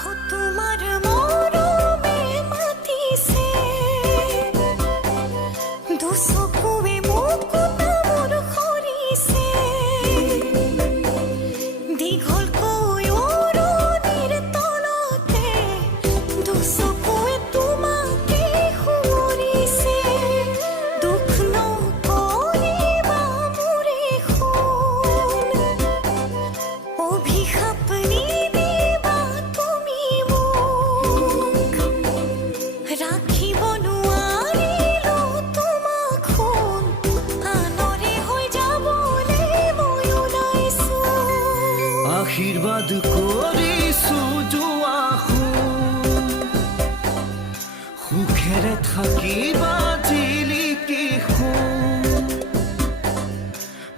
हो तुम्हार মৰমে মাতিছে দুচকুৱে মুকুতা মোৰ সৰিছে দীঘলকৈ অৰণিৰ তলতে দুচকুৱে তোমাকে সুঁৱৰিছে দুখ নকৰিবা মোৰে সোণ অভিশাপ নিদিবা তুমি মোক ৰাখিব নোৱাৰিলো তোমাক সোণ আনৰে হৈ যাবলৈ মই ওলাইছো আশীৰ্বাদ কৰিছো যোৱা সুখেৰে থাকিবা জিলিকি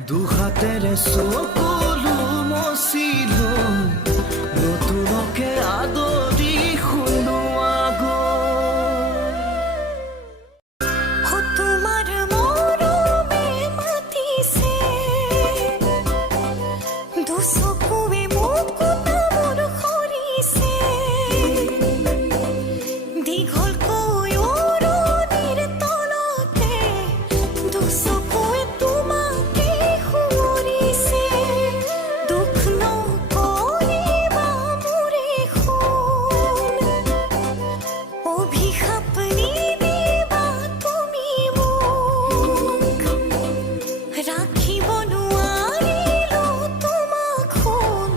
দুহাতেৰে চকুলো মচিলো নতুনকে আদৰি শুনো हो तुम्हार মৰমে মাতিছে দুচকুৱে মুকুতা মোৰ সৰিছে দীঘলকৈ অৰণিৰ তলতে দুচকুৱে তোমাকে সুঁৱৰিছে দুখ নকৰিবা মোৰে সোণ অভিশাপ নিদিবা তুমি মোক ৰাখিব নোৱাৰিলো তোমাক সোণ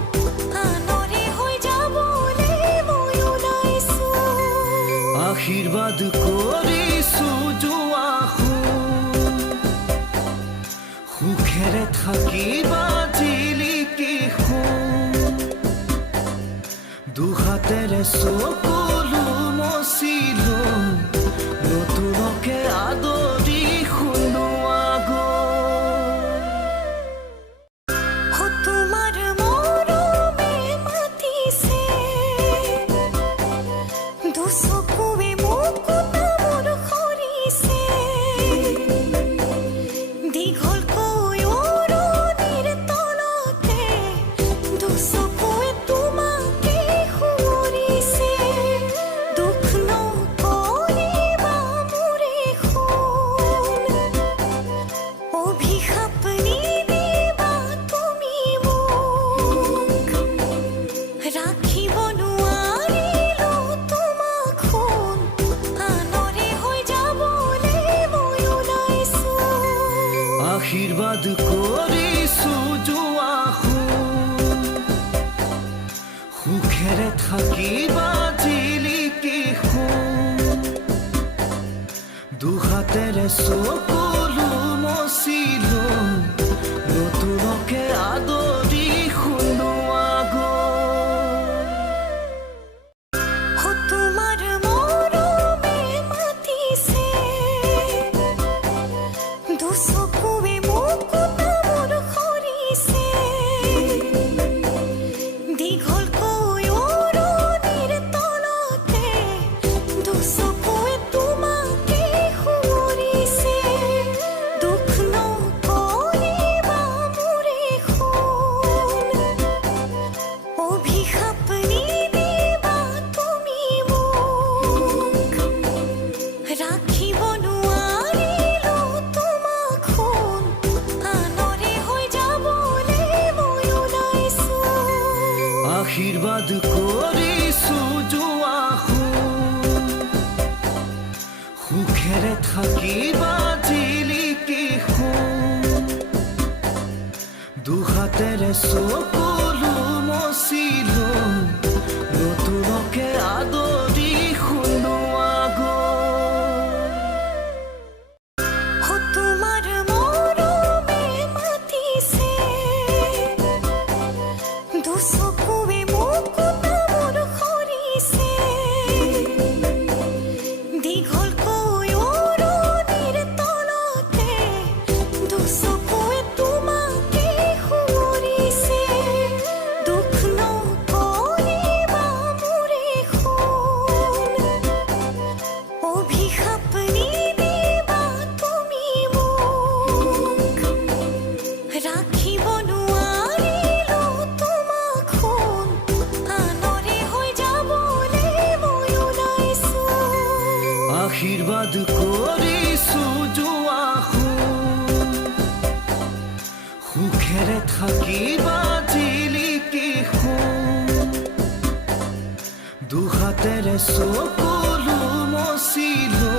আনৰে হৈ যাবলৈ মই ওলাইছো আশীৰ্বাদ কৰিছো যোৱা সুখেৰে থাকিবা জিলিকি দুহাতেৰে চকুলো মচিলো নতুনকে আদৰি শুনো हो तुम्हार মৰমে মাতিছে দুচকুৱে মুকুতা মোৰ সৰিছে দীঘলকৈ অৰণিৰ তলতে দুচকুৱে তোমাকে সুঁৱৰিছে দুখ নকৰিবা মোৰে সোণ অভিশাপ নিদিবা তুমি মোক ৰাখিব নোৱাৰিলো তোমাক সোণ আনৰে হৈ যাবলৈ মই ওলাইছো আশীৰ্বাদ কৰিছো যোৱা সুখেৰে থাকিবা জিলিকি দুহাতেৰে চকুলো মচিলো নতুনকে আদৰি শুনো हो तुम्हार মৰমে মাতিছে দুচকুৱে মুকুতা মোৰ সৰিছে দীঘলকৈ অৰণিৰ তলতে দুচকুৱে তোমাকে সুঁৱৰিছে দুখ নকৰিবা মোৰে সোণ অভিশাপ নিদিবা তুমি মোক ৰাখিব নোৱাৰিলো তোমাক সোণ আনৰে হৈ যাবলৈ মই ওলাইছো আশীৰ্বাদ কৰিছো যোৱা সুখেৰে থাকিবা জিলিকি দুহাতেৰে চকুলো মচিলো নতুনকে আদৰি শুনো हो तुम्हार মৰমে মাতিছে দুচকুৱে মুকুতা মোৰ সৰিছে দীঘলকৈ অৰণিৰ তলতে দুচকুৱে তোমাকে সুঁৱৰিছে দুখ নকৰিবা দুহাতেৰে চকুলো মচিলো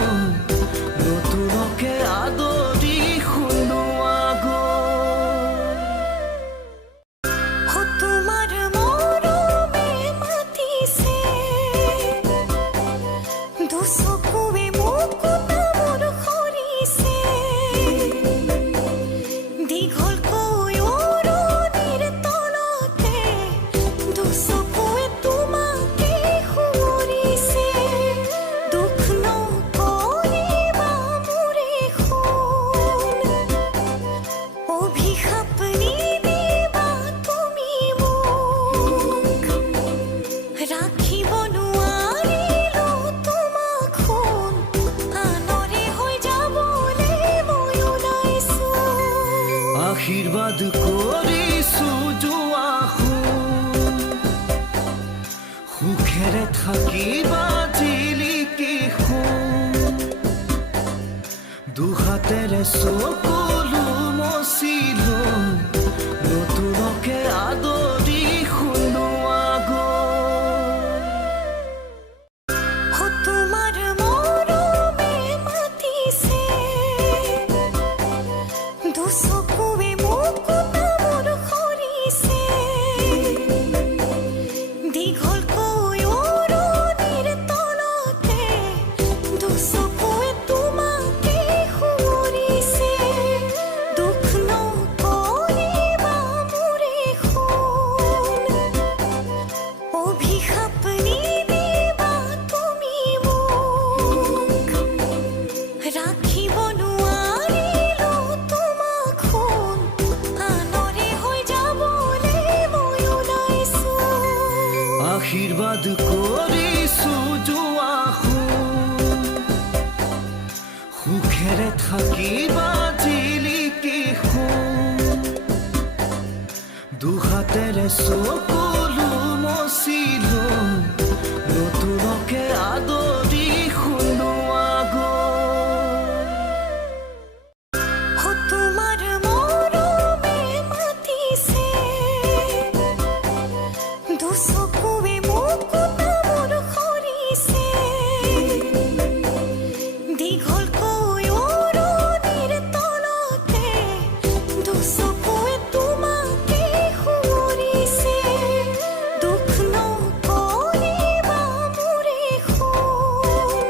নতুনকে আদৰি শুনোৱা গ'ল हो तुम्हार মৰমে মাতিছে দুচকুৱে মোক মোৰ সৰিছে দীঘলকৈ অৰণিৰ তলতে দুচকুৱে তোমাকে সুঁৱৰিছে দুখ নকৰিবা মোৰে সোণ অভিশাপ নিদিবা তুমি মোক ৰাখিব নোৱাৰিলো তোমাক সোণ আনৰে হৈ যাবলৈ মই ওলাইছো আশীৰ্বাদ কৰিছো যোৱা সুখেৰে থাকিবা জিলিকি দুহাতেৰে চকুলো মচিলো নতুনকে আদৰি শুনোৱা গ'ল हो तुम्हार মৰমে মাতিছে দুচকুৱে মোক মোৰ সৰিছে দীঘলকৈ অৰণিৰ তলতে দুচকুৱে তোমাকে সুঁৱৰিছে দুখ নকৰিবা মোৰে সোণ অভিশাপ নিদিবা তুমি মোক ৰাখিব নোৱাৰিলো তোমাক সোণ আনৰে হৈ যাবলৈ মই ওলাইছো আশীৰ্বাদ কৰিছো যোৱা সুখেৰে থাকিবা জিলিকি দুহাতেৰে চকুলো মচিলো নতুনকে আদৰি শুনোৱা গ'ল हो तुम्हार মৰমে মাতিছে দুচকুৱে মোক মোৰ সৰিছে দীঘলকৈ অৰণিৰ তলতে দুচকুৱে তোমাকে সুঁৱৰিছে দুখ নকৰিবা মোৰে সোণ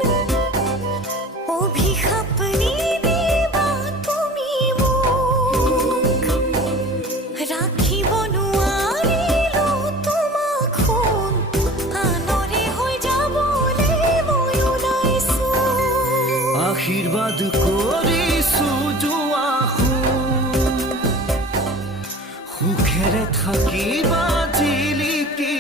অভিশাপ নিদিবা তুমি মোক ৰাখিব নোৱাৰিলো তোমাক সোণ আনৰে হৈ যাবলৈ মই ওলাইছো আশীৰ্বাদ কৰিছো যোৱা সুখেৰে থাকিবা জিলিকি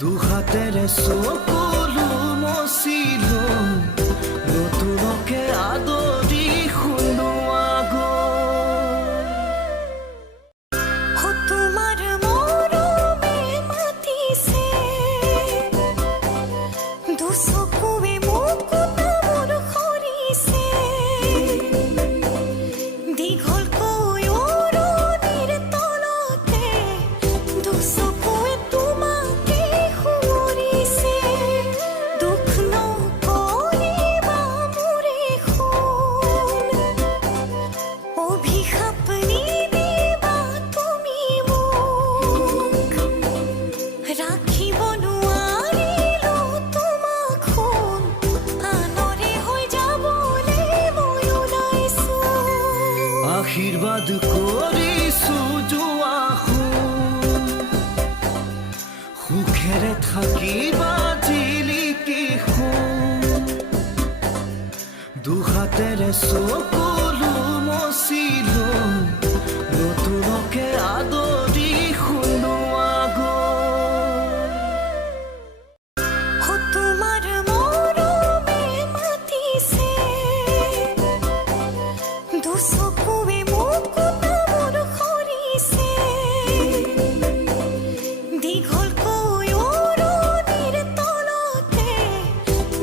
দুহাতেৰে চকুলো মচিলো নতুনকে আদৰি শুনোৱা গ'ল हो तुम्हार মৰমে মাতিছে দুচকুৱে মোক মোৰ সৰিছে দীঘলকৈ অৰণিৰ তলতে দুচকুৱে তোমাকে সুঁৱৰিছে দুখ নকৰিবা মোৰে সোণ অভিশাপ নিদিবা তুমি মোক ৰাখিব নোৱাৰিলো তোমাক সোণ আনৰে হৈ যাবলৈ মই ওলাইছো আশীৰ্বাদ কৰিছো যোৱা সুখেৰে থাকিবা জিলিকি দুহাতেৰে চকুলো মচিলো নতুনকে আদৰি শুনোৱা গ'ল हो तुम्हार মৰমে মাতিছে দুচকুৱে মোক মোৰ সৰিছে দীঘলকৈ অৰণিৰ তলতে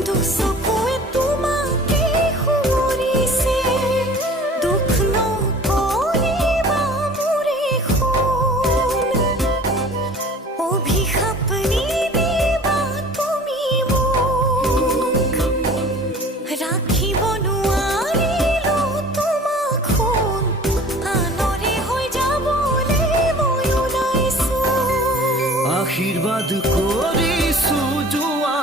দুচকুৱে তোমাকে সুঁৱৰিছে দুখ নকৰিবা আশীৰ্বাদ কৰিছো যোৱা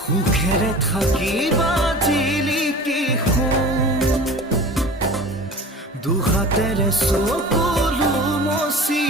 সুখেৰে থাকিবা জিলিকি দুহাতেৰে চকুলো মচি